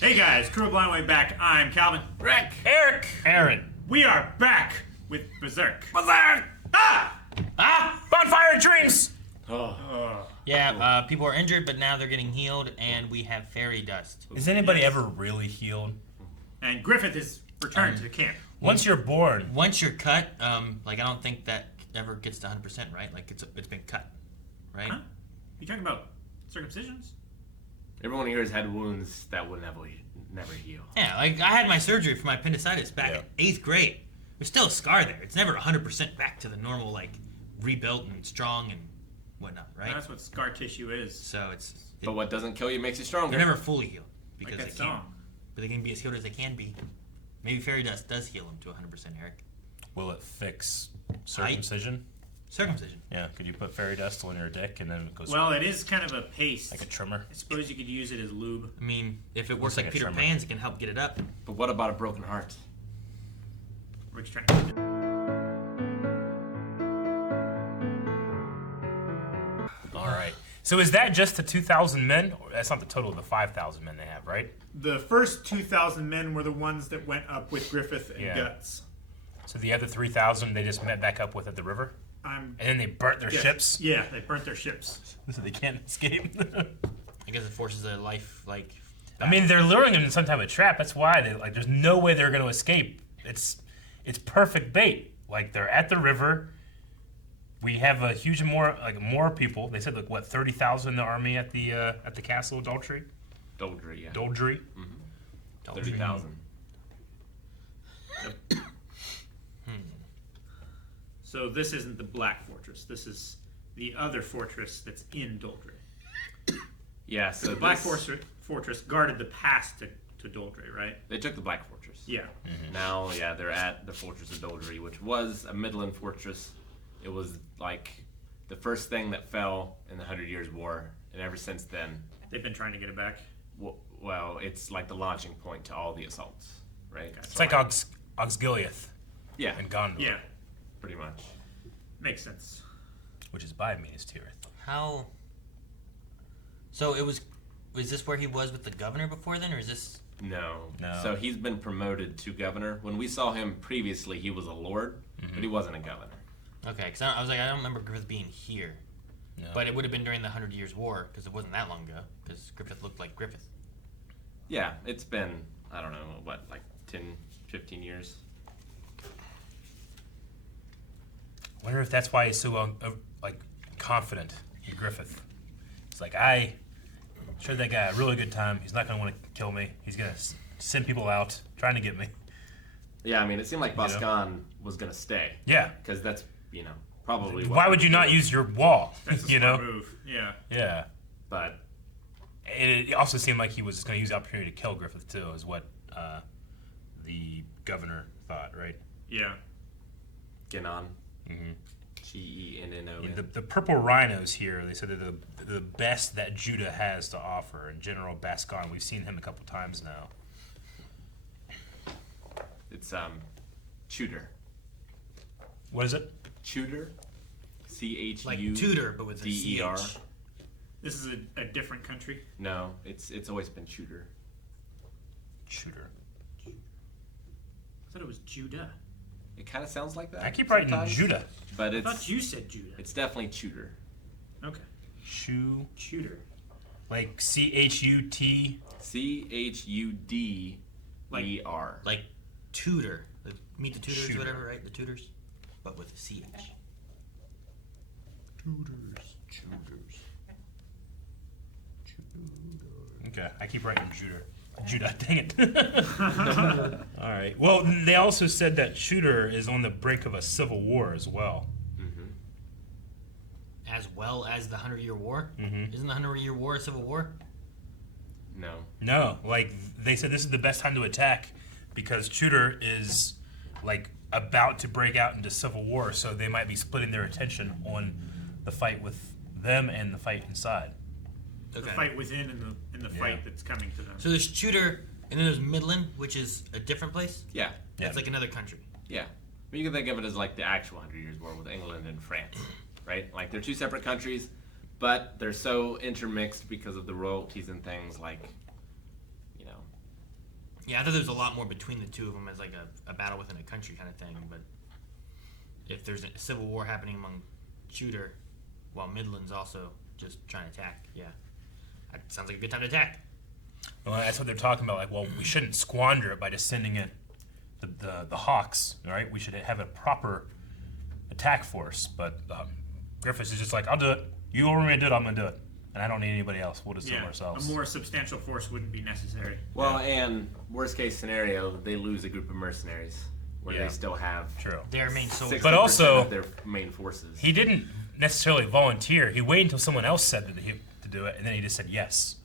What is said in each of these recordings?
Hey guys, Crew of Blind Way back. I'm Calvin. Rick! Eric! Aaron! We are back with Berserk. Berserk! Bonfire Dreams! Yeah, people are injured, but now they're getting healed, and we have fairy dust. Is anybody ever really healed? And Griffith is returned to camp. Once you're born. Once you're cut, I don't think that ever gets to 100%, right? Like, it's been cut, right? Huh? You talking about circumcisions? Everyone here has had wounds that will never heal. Yeah, like, I had my surgery for my appendicitis back in 8th grade. There's still a scar there. It's never 100% back to the normal, like, rebuilt and strong and whatnot, right? That's what scar tissue is. So But what doesn't kill you makes you stronger. they're never fully healed. Because Like that they can't. song. But they can be as healed as they can be. Maybe fairy dust does heal them to 100%, Eric. Will it fix circumcision? Circumcision. Yeah, could you put fairy dust on your dick and then it goes Well, it is kind of a paste. like a trimmer? I suppose you could use it as lube. I mean, if it works like like a Peter trimmer. Pan's, it can help get it up. But what about a broken heart? We're just trying to keep it. All right. So is that just the 2,000 men? Or that's not the total of the 5,000 men they have, right? The first 2,000 men were the ones that went up with Griffith and Yeah. Guts. So the other 3,000 they just met back up with at the river? And then they burnt their ships? Yeah, they burnt their ships. So they can't escape? I guess it forces their life, like... I mean, they're luring them in some type of trap. That's why there's no way they're going to escape. It's perfect bait. Like, they're at the river. We have a huge more people. They said 30,000 in the army at the castle of Doldry. Doldry, yeah. Doldry. 30,000. So this isn't the Black Fortress. This is the other fortress that's in Doldry. Yeah, so The Black Fortress guarded the pass to Doldry, right? They took the Black Fortress. Yeah. Now, yeah, they're at the Fortress of Doldry, which was a Midland fortress. It was like the first thing that fell in the 100 Years' War, and ever since then, They've been trying to get it back. well, it's like the launching point to all the assaults, right? It's like Osgiliath yeah, and Gondor, Yeah, pretty much. makes sense. which is by Minas Tirith. How... So was this where he was with the governor before then, or is this... No. No. So he's been promoted to governor. When we saw him previously, he was a lord, but he wasn't a governor. Okay, because I was like, I don't remember Griffith being here. No. But it would have been during the 100 Years' War, because it wasn't that long ago, because Griffith looked like Griffith. Yeah, it's been, I don't know, what, like 10, 15 years? I wonder if that's why he's so confident in Griffith. It's like, I showed that guy a really good time. He's not going to want to kill me. He's going to send people out trying to get me. Yeah, I mean, it seemed like Boscan was going to stay. Yeah. Because that's, probably what... Why would you not use your wall? That's a smart move. Yeah. Yeah. But... It also seemed like he was going to use the opportunity to kill Griffith, too, is what the governor thought, right? Yeah. Genon. Mm-hmm. G-E-N-N-O. Yeah, the purple rhinos here, they said they're the best that Judah has to offer. And General Bascon, we've seen him a couple times now. It's, Tudor. What is it? Tudor? C-H-U... Like Tudor, but with a D-E-R. CH. This is a different country. No, it's always been Tudor. Shooter. I thought it was Judah. It kind of sounds like that. I keep writing sometimes, Judah. But I thought it's you said Judah. it's definitely Tudor. Okay. Shooter. Tudor. Like C-H-U-T. C-H-U-D-E-R. Like Tudor. Like, Meet the Tudors, Shooter. whatever, right? The Tudors. But with a CH. Okay, I keep writing Judah, dang it. All right. Well, they also said that Shooter is on the brink of a civil war as well. As well as the 100-Year War? Mhm. Isn't the 100-Year War a civil war? No. No, like they said this is the best time to attack because Shooter is like about to break out into civil war, so they might be splitting their attention on the fight with them and the fight inside. The fight within and the fight Yeah. that's coming to them. So there's Tudor, and then there's Midland, which is a different place? Yeah. It's like another country. Yeah. But you can think of it as like the actual 100 Years' War with England and France, right? Like they're two separate countries, but they're so intermixed because of the royalties and things like, Yeah, I thought there was a lot more between the two of them as like a battle within a country kind of thing. But if there's a civil war happening among Shooter, while Midland's also just trying to attack, yeah, that sounds like a good time to attack. Well, that's what they're talking about. Like, well, we shouldn't squander it by just sending in the Hawks, right? We should have a proper attack force. But Griffiths is just like, I'll do it. You order me to do it, I'm going to do it. And I don't need anybody else. We'll just do it ourselves. A more substantial force wouldn't be necessary. Well, and worst case scenario, they lose a group of mercenaries where they still have Their main soldiers. 60% But also, of their main forces. he didn't necessarily volunteer. He waited until someone else said to do it, and then he just said yes.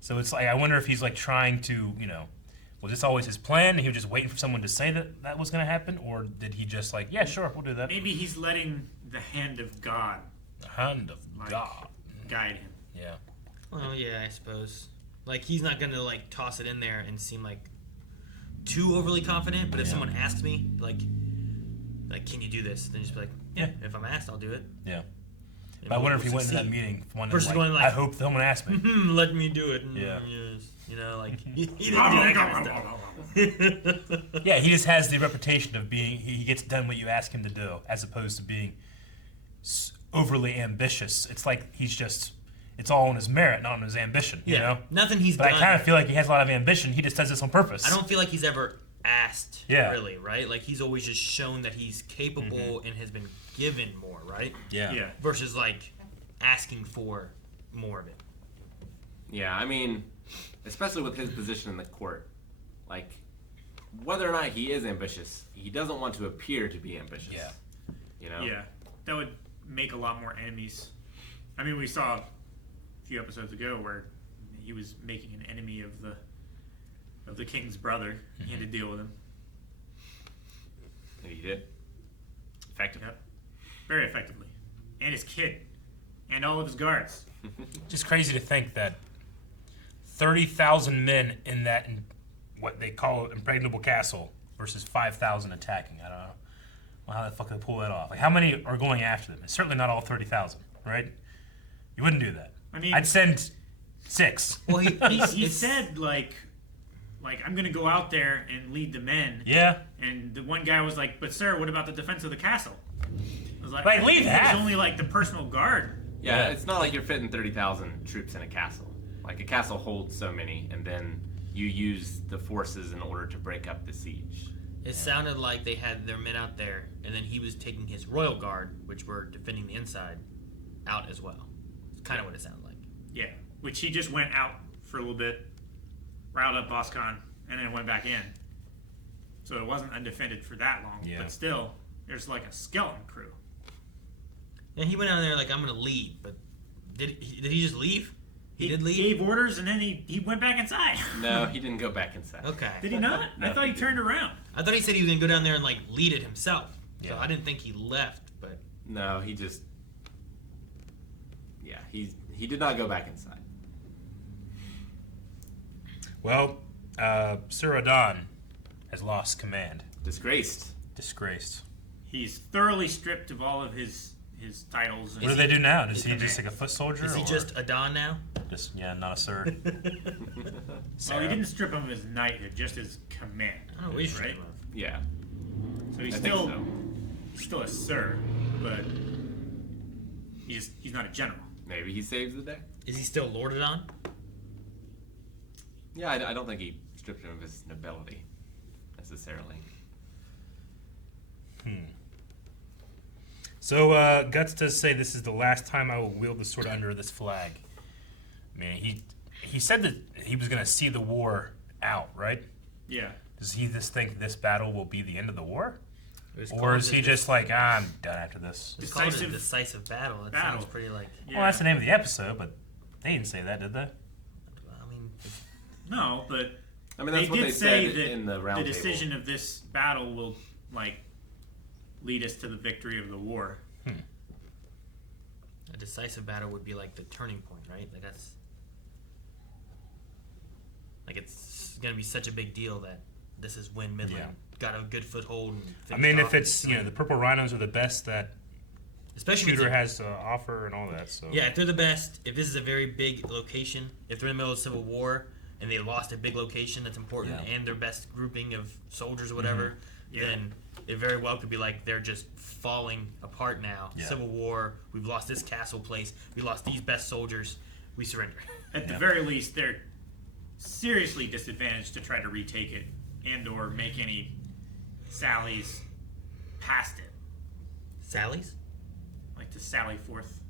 So it's like, I wonder if he's like trying to, was this always his plan? And he was just waiting for someone to say that was going to happen? Or did he just like, yeah, sure, we'll do that? Maybe he's letting the hand of God The hand of God. guide him. Yeah. Well, yeah, I suppose. Like, he's not gonna like toss it in there and seem like too overly confident. But if someone asks me, like, can you do this? Then just be like, yeah. If I'm asked, I'll do it. Yeah. And But I wonder if we'll he went into that succeed. meeting Versus like, going like, I hope someone asked me. Let me do it. Yeah. Yes. Like he didn't do that kind of stuff. Yeah, he just has the reputation of being, he gets done what you ask him to do, as opposed to being overly ambitious. It's like he's just, it's all on his merit, not on his ambition, you know? Nothing he's But done. I kind of feel like he has a lot of ambition. He just does this on purpose. I don't feel like he's ever asked, Yeah. really, right? Like, he's always just shown that he's capable and has been given more, right? Yeah. Versus, like, asking for more of it. Yeah, I mean, especially with his position in the court, like, whether or not he is ambitious, he doesn't want to appear to be ambitious. Yeah. Yeah, that would make a lot more enemies. I mean, we saw a few episodes ago where he was making an enemy of the king's brother. He had to deal with him. And he did. Effectively. Yep, very effectively, and his kid, and all of his guards. Just crazy to think that 30,000 men in that, what they call impregnable castle, versus 5,000 attacking. I don't know. Well, how the fuck they pull that off? Like, how many are going after them? It's certainly not all 30,000, right? You wouldn't do that. I mean, I'd send 6. Well, he said like I'm gonna go out there and lead the men. Yeah. And the one guy was like, "But sir, what about the defense of the castle?" I was like, Like, I leave think half. It's only like the personal guard. Yeah, it's not like you're fitting 30,000 troops in a castle. Like, a castle holds so many, and then you use the forces in order to break up the siege. It sounded like they had their men out there, and then he was taking his royal guard, which were defending the inside, out as well. It's kind of what it sounded like. Yeah, which he just went out for a little bit, riled up Boscon, and then went back in. So it wasn't undefended for that long. Yeah. But still, there's like a skeleton crew. And he went out there like, I'm going to lead, but did he just leave? He did leave? Gave orders, and then he went back inside. No, he didn't go back inside. Okay. Did he not? No, I thought he he turned around. I thought he said he was going to go down there and like lead it himself. So Yeah. I didn't think he left, but No, he just... Yeah, he did not go back inside. Well, Sir Adon has lost command. Disgraced. Disgraced. He's thoroughly stripped of all of his titles. What do they do now? Is his he just like command. a foot soldier? is he or just Adon now? just not a sir? Well, Sarah? he didn't strip him of his knighthood, just his command. I don't know what he's Right? right? of. Yeah, So he's I think still so. still a sir, but he's not a general. Maybe he saves the day. Is he still Lord Adon? Yeah, I don't think he stripped him of his nobility, necessarily. So Guts does say this is the last time I will wield the sword under this flag. I mean, he said that he was going to see the war out, right? Yeah. Does he just think this battle will be the end of the war? It was Or called is he a- just like, I'm done after this? It's called a Decisive decisive battle. That Battle. sounds pretty like. Yeah. Well, that's the name of the episode, but they didn't say that, did they? I mean, No, but I mean, that's they what did they say said that in the round the table. decision of this battle will like lead us to the victory of the war. a decisive battle would be like the turning point, right? Like that's. Like it's gonna be such a big deal that this is when Midland got a good foothold. And I mean, finished if off it's, the- the Purple Rhinos are the best that especially if Shooter it's a- has to offer and all that, so. Yeah, if they're the best, if this is a very big location, if they're in the middle of Civil War, and they lost a big location that's important and their best grouping of soldiers or whatever, then it very well could be like they're just falling apart now. Yeah. Civil War, we've lost this castle place, we lost these best soldiers, we surrender. At the very least, they're seriously disadvantaged to try to retake it and or make any sallies past it. Sally's? Like to sally forth.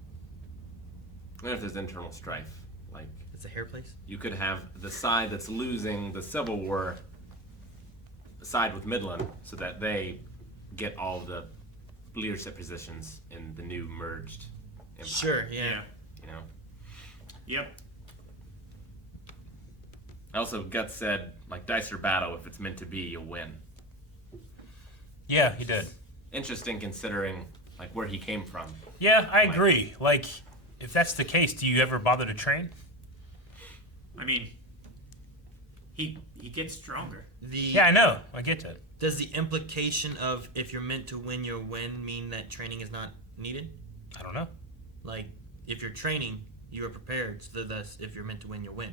And if there's internal strife, like It's a hair place? you could have the side that's losing the Civil War side with Midland so that they get all the leadership positions in the new merged empire. Sure, yeah. You know? Yep. Also, Guts said, like, dice or battle, if it's meant to be, you'll win. Yeah, he did. Interesting considering, like, where he came from. Yeah, I agree. Like, if that's the case, do you ever bother to train? I mean, he gets stronger. Yeah, I know. I get that. Does the implication of if you're meant to win, you'll win mean that training is not needed? I don't know. Like, if you're training, you are prepared. So thus, if you're meant to win, you'll win.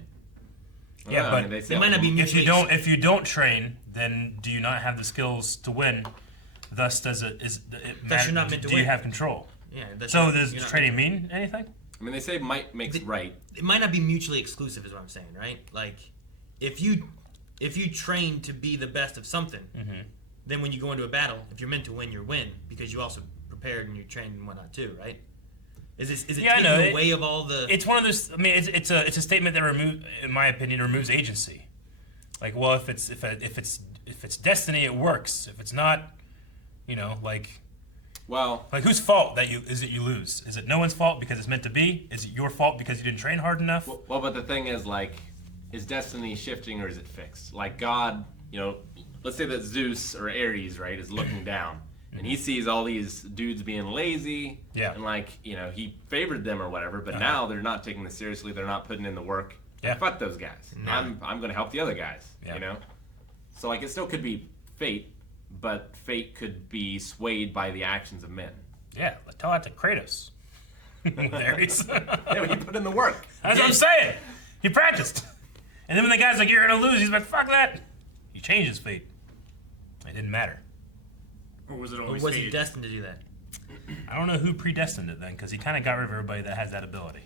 Yeah, I but mean, they say it might not be if you don't train, then do you not have the skills to win? Thus, does it matter? you're not meant to do win. you have control? Yeah. So does training mean anything? I mean, they say might makes right. It might not be mutually exclusive, is what I'm saying, right? Like, if you train to be the best of something, then when you go into a battle, if you're meant to win, you win because you also prepared and you trained and whatnot too, right? Is it taking away of all the? It's one of those. I mean, it's a statement that in my opinion, removes agency. Like, well, if it's destiny, it works. If it's not, Well, like whose fault is it you lose? Is it no one's fault because it's meant to be? Is it your fault because you didn't train hard enough? well, but the thing is, like, is destiny shifting or is it fixed? Like, God, let's say that Zeus or Ares, right, is looking down. And he sees all these dudes being lazy, and he favored them or whatever. But now they're not taking this seriously. They're not putting in the work. Yeah. Fuck those guys. No. I'm going to help the other guys. Yeah. So like it still could be fate, but fate could be swayed by the actions of men. Yeah, tell that to Kratos. With Ares. Yeah, he put in the work. That's what I'm saying. He practiced, and then when the guy's like, "You're gonna lose," he's like, "Fuck that." He changed his fate. It didn't matter. Or was it Or always was he fated? destined to do that? I don't know who predestined it then, because he kind of got rid of everybody that has that ability.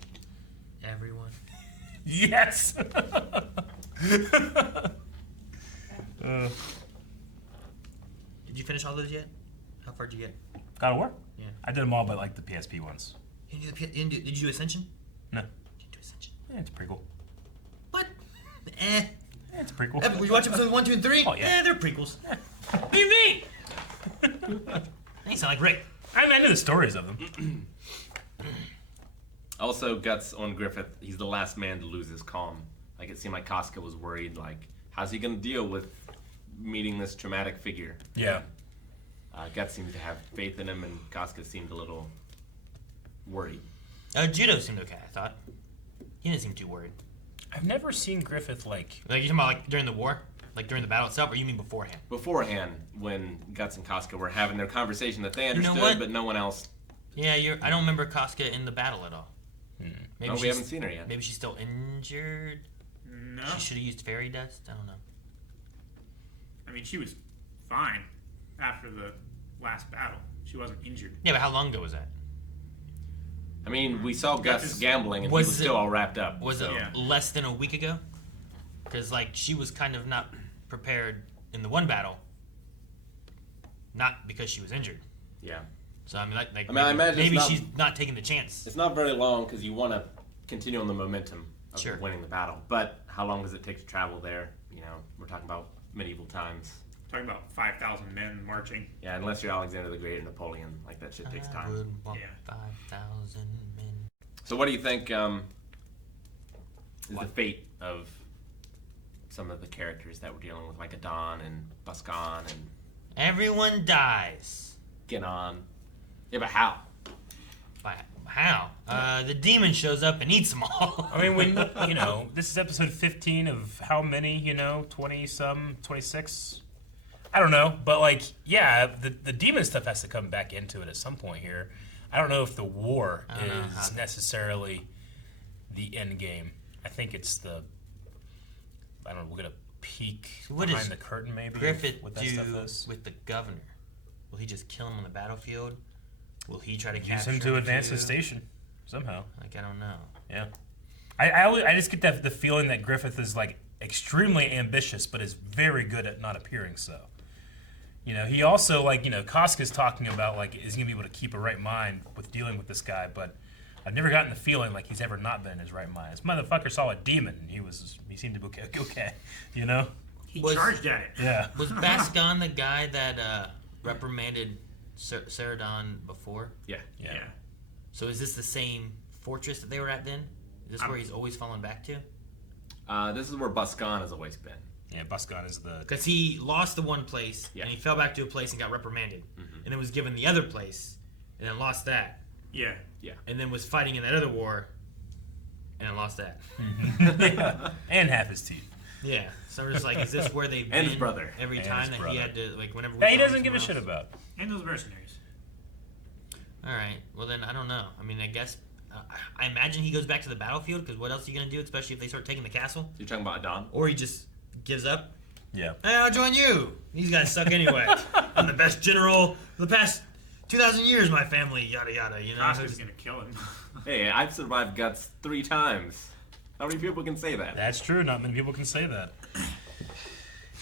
Everyone. Yes. Did you finish all those yet? How far did you get? God of War? Yeah. I did them all but like the PSP ones. Did you do Ascension? No. You didn't do Ascension. Yeah, it's pretty cool. What? Yeah, it's pretty cool. Would you watch episodes 1, 2, and 3? Oh, yeah. They're prequels. Be me! They sound like Rick. I knew the stories of them. Also, Guts on Griffith, he's the last man to lose his calm. Like, it seemed like Casca was worried, like, how's he going to deal with meeting this traumatic figure? Yeah. Guts seems to have faith in him, and Casca seemed a little worried. Judo seemed okay, I thought. He didn't seem too worried. I've never seen Griffith like... Like, you talking about, like, during the war? Like, during the battle itself, or you mean beforehand? Beforehand, when Guts and Casca were having their conversation that they understood, what? but no one else. Yeah, I don't remember Casca in the battle at all. Maybe We she's- haven't seen her yet. Maybe she's still injured. No. She should have used fairy dust. I don't know. I mean, she was fine after the last battle. She wasn't injured. Yeah, but how long ago was that? I mean, we saw Gus just- gambling, and Was he was it- still all wrapped up. Was so. it Yeah. less than a week ago? Because, like, she was kind of not prepared in the one battle. Not because she was injured. Yeah. So, I mean, like I imagine maybe it's not- she's not taking the chance. It's not very long because you want to continue on the momentum of Sure. winning the battle. But how long does it take to travel there? We're talking about medieval times. Talking about 5,000 men marching. Yeah, unless you're Alexander the Great or Napoleon, like that shit takes I time. would want Yeah. 5,000 men. So what do you think is the What? fate of some of the characters that we're dealing with, like Adon and Buscon and Everyone dies. Genon? Yeah, but how? By how? The demon shows up and eats them all. I mean, when, this is episode 15 of how many, 20-some, 26? I don't know. But, the demon stuff has to come back into it at some point here. I don't know if the war I don't know how is necessarily the end game. I think it's I don't know. We'll get a peek What behind does the curtain, maybe. Griffith what that stuff do is. with the governor? Will he just kill him on the battlefield? Will he try to Use capture him to advance too? the station somehow. Like, I don't know. Yeah. I just get the feeling that Griffith is like extremely ambitious, but is very good at not appearing so. You know, he also Casca's talking about like is he gonna be able to keep a right mind with dealing with this guy, but I've never gotten the feeling like he's ever not been in his right mind. This motherfucker saw a demon and he seemed to be okay, you know? He charged at it. Yeah. Was Bascon the guy that reprimanded Ceradon before? Yeah. Yeah. So is this the same fortress that they were at then? Is this where he's always fallen back to? This is where Buscon has always been. Yeah, Buscon is the... Because he lost the one place, and he fell back to a place and got reprimanded. And then was given the other place, and then lost that. Yeah. Yeah. And then was fighting in that other war, and then lost that. Yeah. And half his teeth. Yeah. So I'm just like, is this where they've been And his brother. every And time his that brother. he had to, like, whenever we Yeah, he saw him doesn't give a somewhere shit else? about. And those mercenaries. All right. Well, then I don't know. I mean, I guess I imagine he goes back to the battlefield because what else are you gonna do? Especially if they start taking the castle, You're talking about Adon? or he just gives up. Yeah. Hey, I'll join you. These guys suck anyway. I'm the best general of the past 2,000 years. My family, yada yada. You know. Casca's gonna kill him. Hey, I've survived guts 3 times. How many people can say that? That's true. Not many people can say that.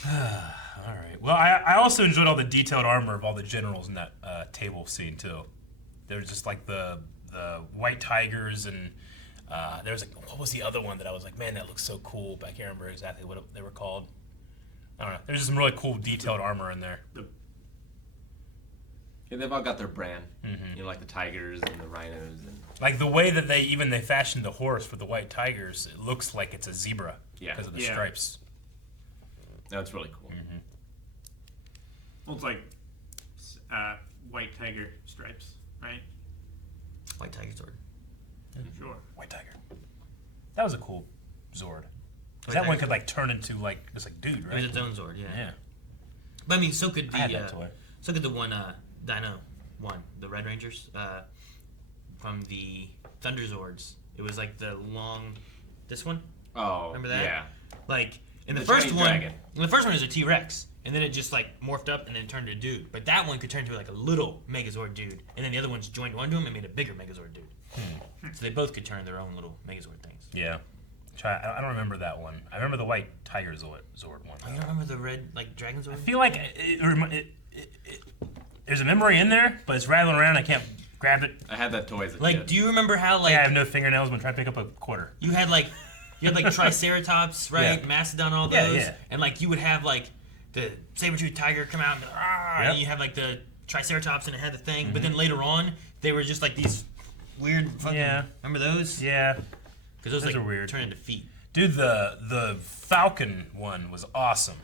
All right. Well, I also enjoyed all the detailed armor of all the generals in that table scene too. There's just like the white tigers and there was like what was the other one that I was like, man, that looks so cool. But I can't remember exactly what they were called. I don't know. There's just some really cool detailed armor in there. Yeah, they've all got their brand. You know, like the tigers and the rhinos. And Like the way that they fashioned the horse for the white tigers, it looks like it's a zebra because of the stripes. That's really cool. Well, it's like white tiger stripes, right? White tiger sword. Sure. White tiger. That was a cool Zord. 'Cause White that one tiger. could like turn into like just like dude, It right? was its own sword, yeah. Yeah. But I mean, so could I had the that toy. so could the one Dino one, the Red Rangers from the Thunder Zords. It was like the long, this one. Oh, Remember that? Yeah. Like in the The first Chinese one, dragon. in the first one it was a T-Rex, and then it just like morphed up and then turned to a dude. But that one could turn into like a little Megazord dude, and then the other ones joined onto him and made a bigger Megazord dude. So they both could turn their own little Megazord things. Yeah. I don't remember that one. I remember the white tiger Zord one. Oh, you don't remember the red like Dragon Zord? I feel like there's a memory in there, but it's rattling around. I can't grab it. I had that toy as a Like, kid. do you remember how like I have no fingernails when I try to pick up a quarter. you had like Triceratops, right? Yeah. Mastodon, all those, Yeah, yeah. and like you would have like the saber-toothed tiger come out and, and you have like the Triceratops and it had the thing, but then later on they were just like these weird fucking. Yeah. Remember those? Yeah. Because those Those like are weird. turn into feet. Dude, the Falcon one was awesome.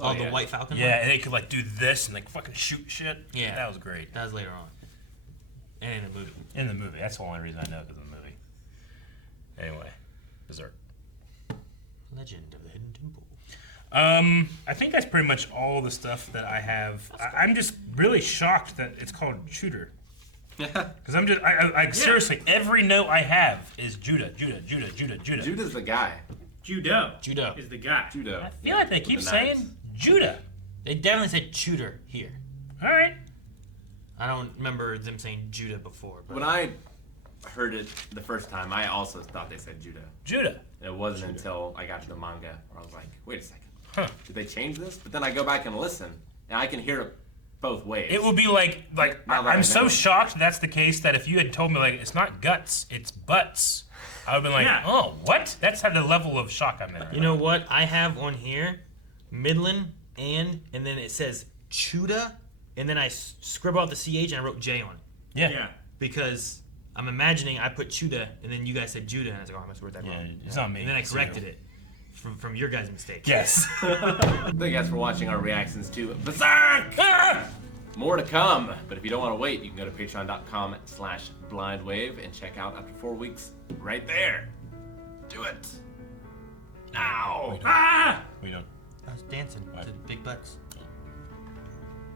Oh, yeah. the white falcon. Yeah, one? and they could like do this and like fucking shoot shit. Yeah. That was great. That was later on, and in the movie. In the movie. That's the only reason I know because of the movie. Anyway, Berserk. Legend of the Hidden Temple. I think that's pretty much all the stuff that I have. I'm just really shocked that it's called Shooter. Because I'm just, I seriously, every note I have is Judah. Judah's the guy. Judo. Judo. Is the guy. Judah. I feel like they With keep the saying knives. Judah. They definitely said shooter here. All right. I don't remember them saying Judah before. But When I heard it the first time, I also thought they said Judah. Judah. It wasn't until I got to the manga where I was like, wait a second. Huh. Did they change this? But then I go back and listen, and I can hear it both ways. It would be like Now that I I'm so know. shocked that's the case that if you had told me like it's not guts, it's butts, I would have been like, Yeah. oh, what? That's how the level of shock I'm in. you know what? I have on here, Midland and then it says Chuda, and then I scribble out the CH and I wrote J on it. Yeah. Yeah. Because I'm imagining I put Chuda, and then you guys said Judah, and I was like, oh, I must word that Yeah, wrong. it's not me. And then I it's corrected you. it from your guys' mistake. Yes. Thank you guys for watching our reactions to Berserk! More to come, but if you don't want to wait, you can go to patreon.com/blindwave and check out After 4 Weeks right there. Do it. Now. Ah! We don't. I was dancing to big butts.